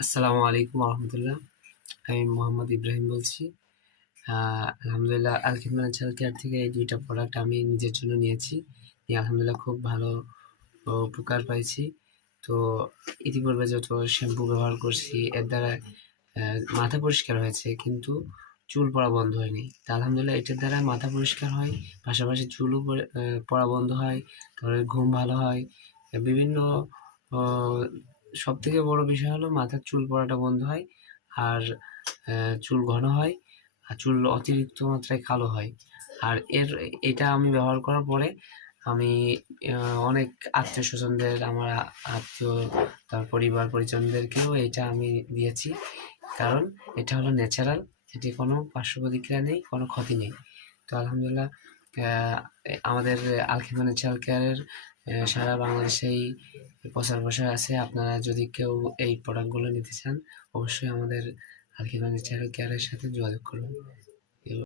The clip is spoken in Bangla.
আসসালামু আলাইকুম রহমতুল্লাহ। আমি মোহাম্মদ ইব্রাহিম বলছি। আলহামদুলিল্লাহ আলখিদ ন্যাচারাল কেয়ার থেকে এই দুইটা প্রোডাক্ট আমি নিজের জন্য নিয়েছি। নিয়ে আলহামদুলিল্লাহ খুব ভালো উপকার পাইছি। তো ইতিপূর্বে যত শ্যাম্পু ব্যবহার করছি এর দ্বারা মাথা পরিষ্কার হয়েছে, কিন্তু চুল পড়া বন্ধ হয়নি। তা আলহামদুলিল্লাহ এটার দ্বারা মাথা পরিষ্কার হয়, পাশাপাশি চুলও পড়া বন্ধ হয়, তারপরে ঘুম ভালো হয়। বিভিন্ন সব থেকে বড় বিষয় হলো মাথার চুল পড়াটা বন্ধ হয়, আর চুল ঘন হয়, আর চুল অতিরিক্ত মাত্রায় কালো হয়। আর এটা আমি ব্যবহার করার পরে আমি অনেক আত্মীয় স্বজনদের, আমার আত্মীয়, তার পরিবার পরিজনদেরকেও এটা আমি দিয়েছি। কারণ এটা হলো ন্যাচারাল, এটি কোনো পার্শ্ব প্রতিক্রিয়া নেই, কোনো ক্ষতি নেই। তো আলহামদুলিল্লাহ আমাদের আলখিমা ন্যাচারাল কেয়ারের সারা বাংলাদেশেই প্রচার প্রসার আছে। আপনারা যদি কেউ এই প্রোডাক্টগুলো নিতে চান, অবশ্যই আমাদের আলখিমা ন্যাচারাল কেয়ারের সাথে যোগাযোগ করবেন।